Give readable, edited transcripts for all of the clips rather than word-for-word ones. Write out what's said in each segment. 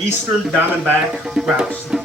Eastern Diamondback Rattlesnake.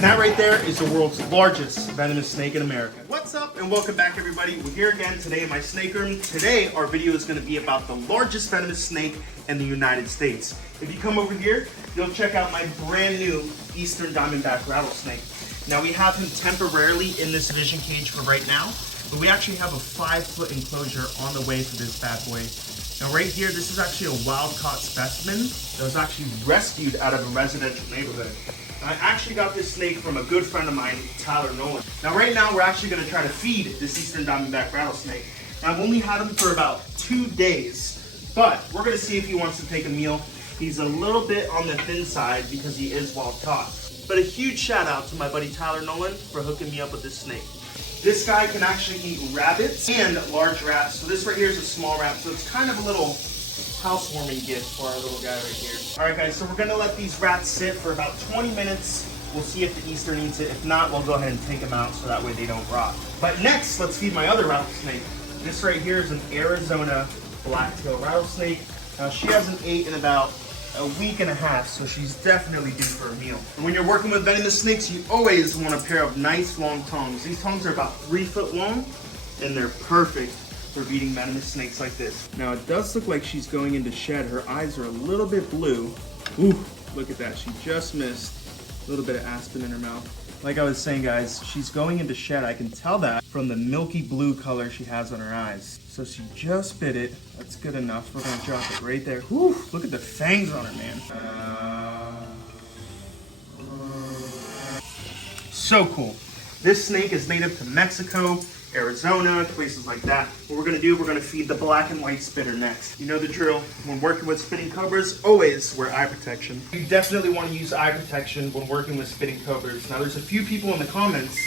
That right there is the world's largest venomous snake in America. What's up and welcome back everybody. We're here again today in my snake room. Today our video is going to be about the largest venomous snake in the United States. If you come over here, you'll check out my brand new Eastern Diamondback Rattlesnake. Now we have him temporarily in this vision cage for right now, but we actually have a 5-foot enclosure on the way for this bad boy. Now right here, this is actually a wild caught specimen that was actually rescued out of a residential neighborhood. I actually got this snake from a good friend of mine, Tyler Nolan. Now right now we're actually going to try to feed this Eastern Diamondback Rattlesnake. Now, I've only had him for about 2 days, but we're going to see if he wants to take a meal. He's a little bit on the thin side because he is wild caught. But a huge shout out to my buddy Tyler Nolan for hooking me up with this snake. This guy can actually eat rabbits and large rats. So this right here is a small rat, so it's kind of a little housewarming gift for our little guy right here. All right guys, so we're gonna let these rats sit for about 20 minutes. We'll see if the Eastern eats it. If not, we'll go ahead and take them out so that way they don't rot. But next, let's feed my other rattlesnake. This right here is an Arizona black-tailed rattlesnake. Now she hasn't ate in about a week and a half, so she's definitely due for a meal. And when you're working with venomous snakes, you always want a pair of nice long tongs. These tongs are about 3 foot long, and they're perfect for feeding venomous snakes like this. Now it does look like she's going into shed. Her eyes are a little bit blue. Ooh, look at that, she just missed. A little bit of aspen in her mouth. Like I was saying guys, she's going into shed. I can tell that from the milky blue color she has on her eyes. So she just bit it. That's good enough. We're gonna drop it right there. Whew, look at the fangs on her, man. So cool. This snake is native to Mexico, Arizona, places like that. What we're gonna do, we're gonna feed the black and white spitter next. You know the drill. When working with spitting cobras, always wear eye protection. You definitely want to use eye protection when working with spitting cobras. Now there's a few people in the comments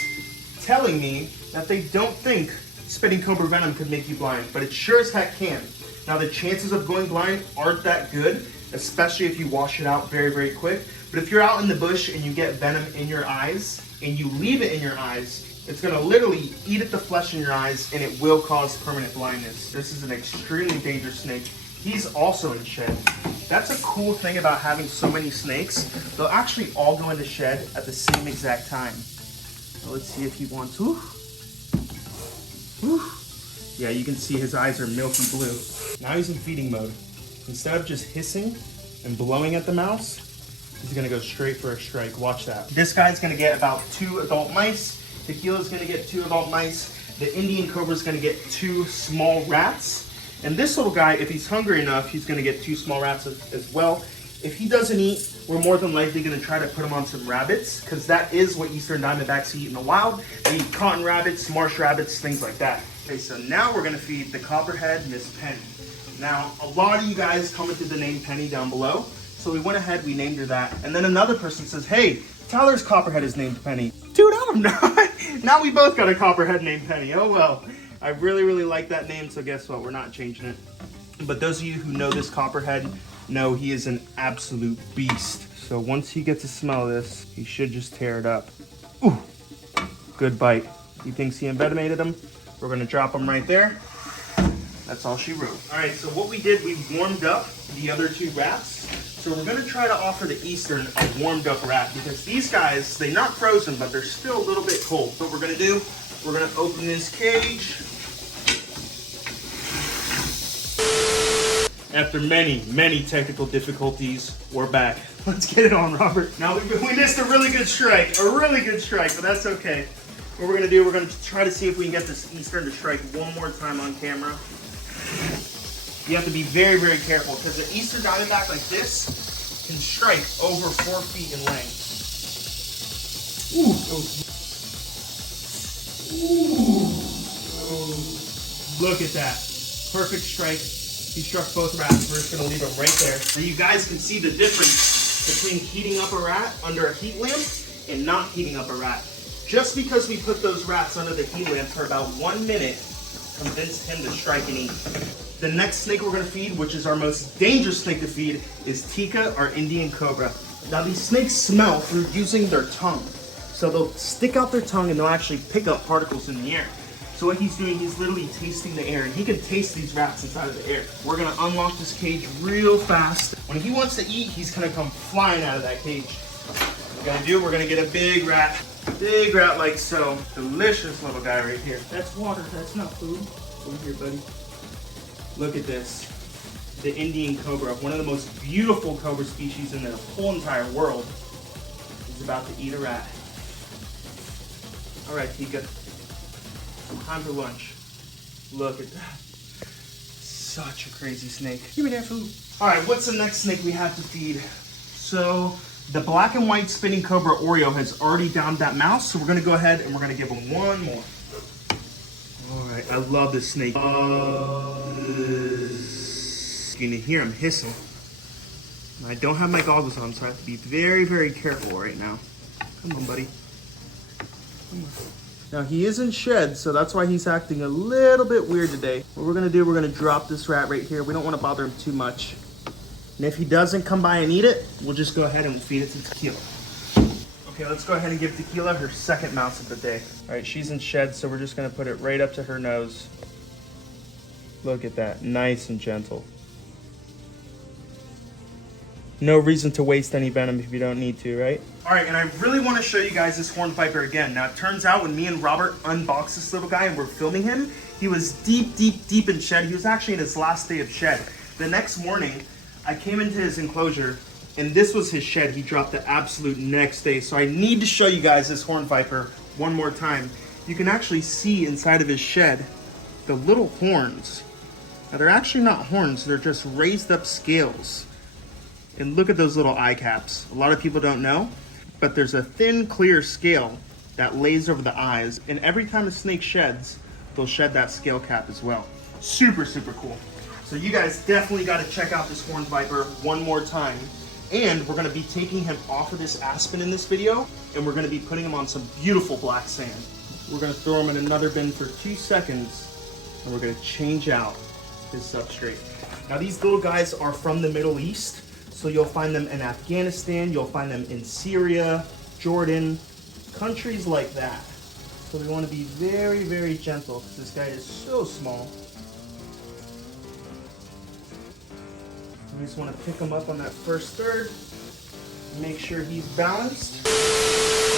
telling me that they don't think spitting cobra venom could make you blind, but it sure as heck can. Now the chances of going blind aren't that good, especially if you wash it out very, very quick. But if you're out in the bush and you get venom in your eyes and you leave it in your eyes, it's gonna literally eat at the flesh in your eyes and it will cause permanent blindness. This is an extremely dangerous snake. He's also in shed. That's a cool thing about having so many snakes. They'll actually all go into shed at the same exact time. So let's see if he wants to. Yeah, you can see his eyes are milky blue. Now he's in feeding mode. Instead of just hissing and blowing at the mouse, he's gonna go straight for a strike. Watch that. This guy's gonna get about 2 adult mice. Tequila's gonna get 2 adult mice. The Indian cobra's gonna get 2 small rats. And this little guy, if he's hungry enough, he's gonna get 2 small rats as well. If he doesn't eat, we're more than likely gonna try to put him on some rabbits, because that is what Eastern Diamondbacks eat in the wild. They eat cotton rabbits, marsh rabbits, things like that. Okay, so now we're gonna feed the copperhead Miss Penny. Now, a lot of you guys commented the name Penny down below, so we went ahead, we named her that. And then another person says, hey, Tyler's copperhead is named Penny. Dude, I'm not. Now we both got a copperhead named Penny. Oh well. I really, really like that name, so guess what? We're not changing it. But those of you who know this copperhead know he is an absolute beast. So once he gets a smell of this, he should just tear it up. Ooh, good bite. He thinks he envenomated him. We're gonna drop him right there. That's all she wrote. All right, so what we did, we warmed up the other 2 rats. So we're gonna try to offer the Eastern a warmed up rat because these guys, they're not frozen, but they're still a little bit cold. What we're gonna do, we're gonna open this cage. After many, many technical difficulties, we're back. Let's get it on, Robert. Now we missed a really good strike, but that's okay. What we're gonna do, we're gonna try to see if we can get this Eastern to strike one more time on camera. You have to be very, very careful because an Eastern Diamondback like this can strike over 4 feet in length. Ooh. Ooh. Look at that. Perfect strike. He struck both rats. We're just going to leave them right there. So you guys can see the difference between heating up a rat under a heat lamp and not heating up a rat. Just because we put those rats under the heat lamp for about 1 minute convinced him to strike and eat. The next snake we're gonna feed, which is our most dangerous snake to feed, is Tika, our Indian cobra. Now these snakes smell through using their tongue. So they'll stick out their tongue and they'll actually pick up particles in the air. So what he's doing, he's literally tasting the air, and he can taste these rats inside of the air. We're gonna unlock this cage real fast. When he wants to eat, he's gonna come flying out of that cage. What we're gonna do, we're gonna get a big rat like so. Delicious little guy right here. That's water, that's not food. Over here, buddy. Look at this. The Indian cobra, one of the most beautiful cobra species in the whole entire world, is about to eat a rat. All right, Tika. Time for lunch. Look at that. Such a crazy snake. Give me that food. All right, what's the next snake we have to feed? So the black and white spinning cobra Oreo has already downed that mouse, so we're gonna go ahead and we're gonna give him one more. All right, I love this snake. You can hear him hissing. I don't have my goggles on, so I have to be very, very careful right now. Come on, buddy. Come on. Now he is in shed, so that's why he's acting a little bit weird today. What we're gonna do, we're gonna drop this rat right here. We don't wanna bother him too much. And if he doesn't come by and eat it, we'll just go ahead and feed it to Tequila. Okay, let's go ahead and give Tequila her second mouse of the day. All right, she's in shed, so we're just gonna put it right up to her nose. Look at that, nice and gentle. No reason to waste any venom if you don't need to, right? All right, and I really want to show you guys this horned viper again. Now, it turns out when me and Robert unboxed this little guy and we're filming him, he was deep in shed. He was actually in his last day of shed. The next morning, I came into his enclosure, and this was his shed. He dropped the absolute next day. So I need to show you guys this horned viper one more time. You can actually see inside of his shed the little horns. Now, they're actually not horns. They're just raised up scales. And look at those little eye caps. A lot of people don't know, but there's a thin, clear scale that lays over the eyes. And every time a snake sheds, they'll shed that scale cap as well. Super, super cool. So you guys definitely got to check out this horned viper one more time. And we're going to be taking him off of this aspen in this video, and we're going to be putting him on some beautiful black sand. We're going to throw him in another bin for 2 seconds, and we're going to change out his substrate. Now these little guys are from the Middle East. So you'll find them in Afghanistan, you'll find them in Syria, Jordan, countries like that. So we want to be very, very gentle because this guy is so small. We just want to pick him up on that first third, make sure he's balanced.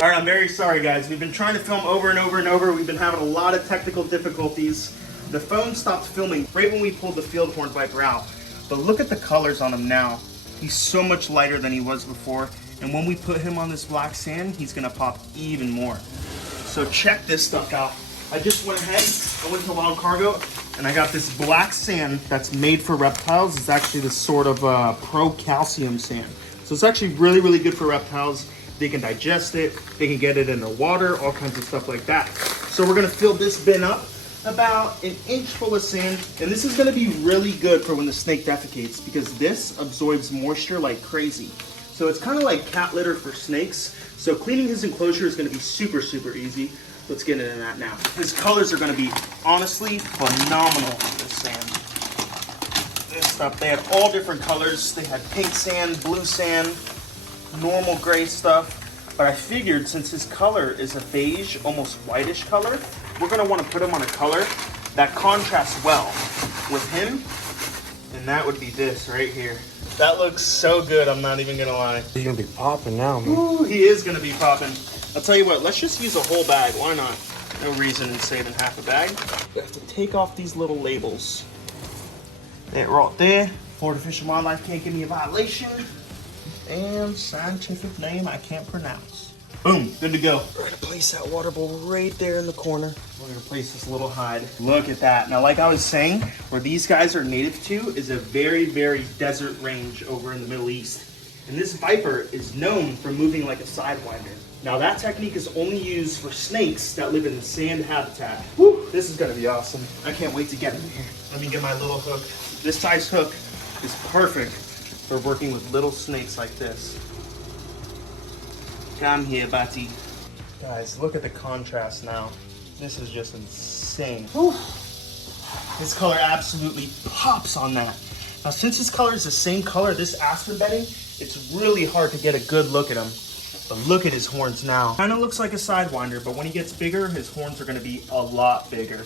All right, I'm very sorry guys. We've been trying to film over and over and over. We've been having a lot of technical difficulties. The phone stopped filming right when we pulled the field horned viper out. But look at the colors on him now. He's so much lighter than he was before. And when we put him on this black sand, he's gonna pop even more. So check this stuff out. I just went ahead, I went to Wild Cargo, and I got this black sand that's made for reptiles. It's actually this sort of pro-calcium sand. So it's actually really, really good for reptiles. They can digest it, they can get it in their water, all kinds of stuff like that. So we're gonna fill this bin up about 1 inch full of sand, and this is going to be really good for when the snake defecates because this absorbs moisture like crazy. So it's kind of like cat litter for snakes. So cleaning his enclosure is going to be super, super easy. Let's get into that now. His colors are going to be honestly phenomenal with this sand. This stuff, they had all different colors. They had pink sand, blue sand, normal gray stuff. But I figured since his color is a beige, almost whitish color, we're going to want to put him on a color that contrasts well with him, and that would be this right here. That looks so good, I'm not even going to lie. He's going to be popping now, man. Ooh, he is going to be popping. I'll tell you what, let's just use a whole bag. Why not? No reason in saving half a bag. You have to take off these little labels. That right there, Florida Fish and Wildlife can't give me a violation. And scientific name I can't pronounce. Boom, good to go. We're gonna place that water bowl right there in the corner. We're gonna place this little hide. Look at that. Now, like I was saying, where these guys are native to is a very, very desert range over in the Middle East. And this viper is known for moving like a sidewinder. Now, that technique is only used for snakes that live in the sand habitat. Woo, this is gonna be awesome. I can't wait to get him here. Let me get my little hook. This size hook is perfect for working with little snakes like this. Come here, Batty. Guys, look at the contrast now. This is just insane. Whew. This color absolutely pops on that. Now, since his color is the same color, this aspen bedding it's really hard to get a good look at him. But look at his horns now. Kind of looks like a Sidewinder, but when he gets bigger, his horns are going to be a lot bigger.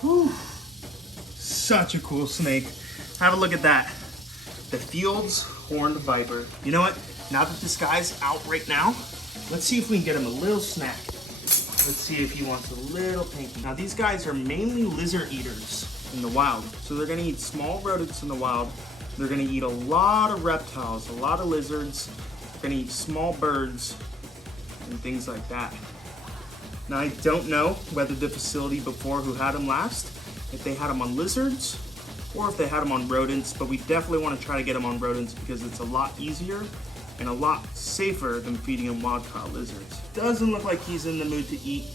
Whew. Such a cool snake. Have a look at that. The Field's Horned Viper. You know what? Now that this guy's out right now, let's see if we can get him a little snack. Let's see if he wants a little pinky. Now these guys are mainly lizard eaters in the wild. So they're gonna eat small rodents in the wild. They're gonna eat a lot of reptiles, a lot of lizards. They're gonna eat small birds and things like that. Now I don't know whether the facility before who had him last, if they had him on lizards or if they had him on rodents, but we definitely want to try to get him on rodents because it's a lot easier and a lot safer than feeding him wild-caught lizards. Doesn't look like he's in the mood to eat,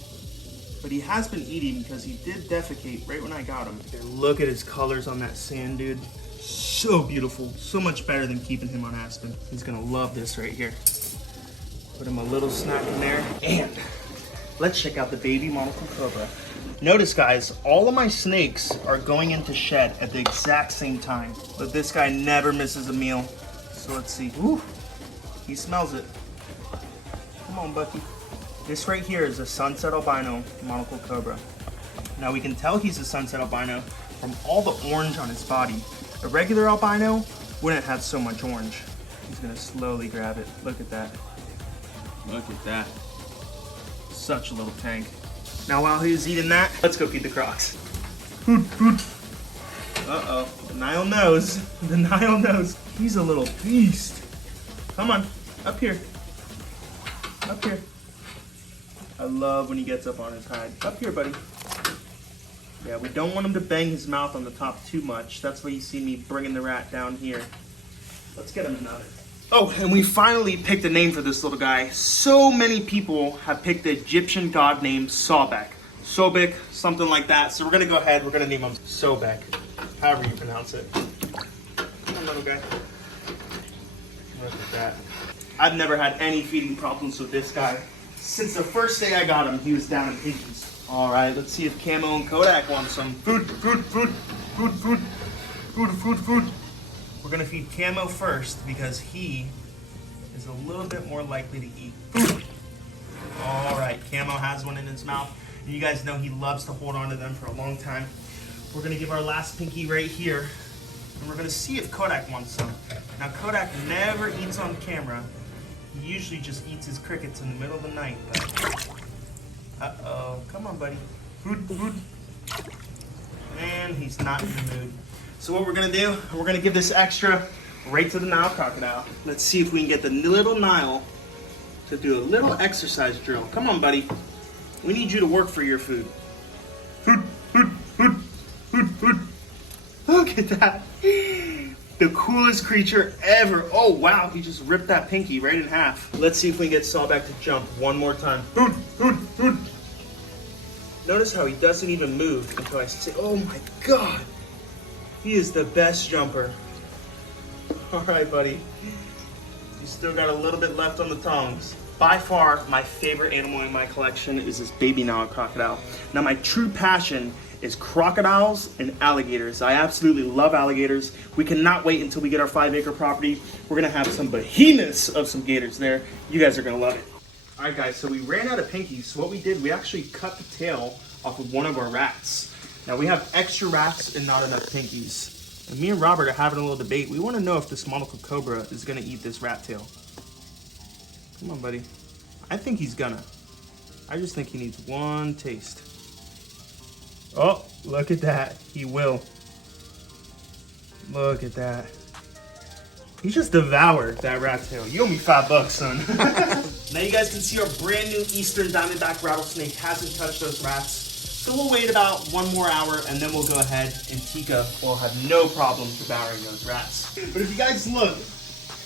but he has been eating because he did defecate right when I got him. And look at his colors on that sand, dude. So beautiful, so much better than keeping him on Aspen. He's gonna love this right here. Put him a little snack in there, and let's check out the baby monocle cobra. Notice guys, all of my snakes are going into shed at the exact same time, but this guy never misses a meal. So let's see. Ooh, he smells it. Come on, Bucky. This right here is a sunset albino monocle cobra. Now we can tell he's a sunset albino from all the orange on his body. A regular albino wouldn't have so much orange. He's gonna slowly grab it. Look at that. Look at that. Such a little tank. Now while he's eating that, let's go feed the crocs. Uh-oh, the Nile knows. The Nile knows. He's a little beast. Come on, up here. Up here. I love when he gets up on his hide. Up here, buddy. Yeah, we don't want him to bang his mouth on the top too much. That's why you see me bringing the rat down here. Let's get him another. Oh, and we finally picked a name for this little guy. So many people have picked the Egyptian god name Sobek. Sobek, something like that. So we're gonna go ahead, we're gonna name him Sobek. However you pronounce it. Come on, little guy. Look at that. I've never had any feeding problems with this guy. Since the first day I got him, he was down in pinkies. All right, let's see if Camo and Kodak want some food. We're gonna feed Camo first because he is a little bit more likely to eat food. All right, Camo has one in his mouth. And you guys know he loves to hold on to them for a long time. We're gonna give our last pinky right here, and we're gonna see if Kodak wants some. Now Kodak never eats on camera. He usually just eats his crickets in the middle of the night, but uh-oh, come on, buddy. Food. And he's not in the mood. So what we're gonna do, we're gonna give this extra right to the Nile crocodile. Let's see if we can get the little Nile to do a little exercise drill. Come on, buddy. We need you to work for your food. Food. Look at that. The coolest creature ever. Oh, wow, he just ripped that pinky right in half. Let's see if we can get Sawback to jump one more time. Food. Notice how he doesn't even move until I say, oh my God. He is the best jumper. All right, buddy. You still got a little bit left on the tongs. By far, my favorite animal in my collection is this baby Nile crocodile. Now, my true passion is crocodiles and alligators. I absolutely love alligators. We cannot wait until we get our 5-acre property. We're gonna have some behemoths of some gators there. You guys are gonna love it. All right, guys, so we ran out of pinkies. So what we did, we actually cut the tail off of one of our rats. Now we have extra rats and not enough pinkies. And me and Robert are having a little debate. We wanna know if this monocle cobra is gonna eat this rat tail. Come on, buddy. I think he's gonna. I just think he needs one taste. Oh, look at that. He will. Look at that. He just devoured that rat tail. You owe me $5, son. Now you guys can see our brand new Eastern Diamondback Rattlesnake hasn't touched those rats. So we'll wait about 1 more hour and then we'll go ahead and Tika will have no problem devouring those rats. But if you guys look,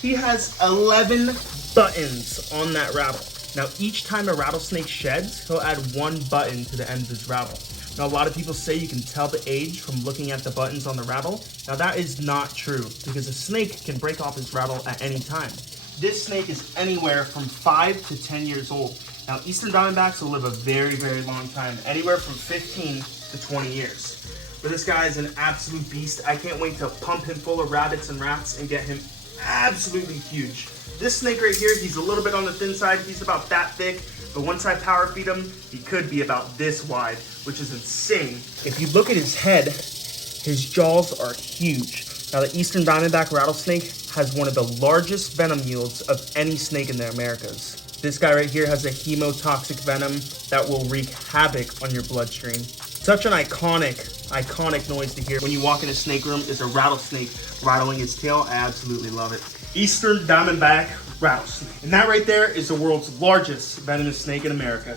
he has 11 buttons on that rattle. Now each time a rattlesnake sheds, he'll add 1 button to the end of his rattle. Now a lot of people say you can tell the age from looking at the buttons on the rattle. Now that is not true because a snake can break off his rattle at any time. This snake is anywhere from 5 to 10 years old. Now Eastern Diamondbacks will live a very, very long time, anywhere from 15 to 20 years. but this guy is an absolute beast. I can't wait to pump him full of rabbits and rats and get him absolutely huge. This snake right here, he's a little bit on the thin side. He's about that thick, but once I power feed him, he could be about this wide, which is insane. If you look at his head, his jaws are huge. Now, the Eastern Diamondback Rattlesnake has one of the largest venom yields of any snake in the Americas. This guy right here has a hemotoxic venom that will wreak havoc on your bloodstream. Such an iconic noise to hear when you walk in a snake room is a rattlesnake rattling its tail. I absolutely love it. Eastern Diamondback Rattlesnake. And that right there is the world's largest venomous snake in America.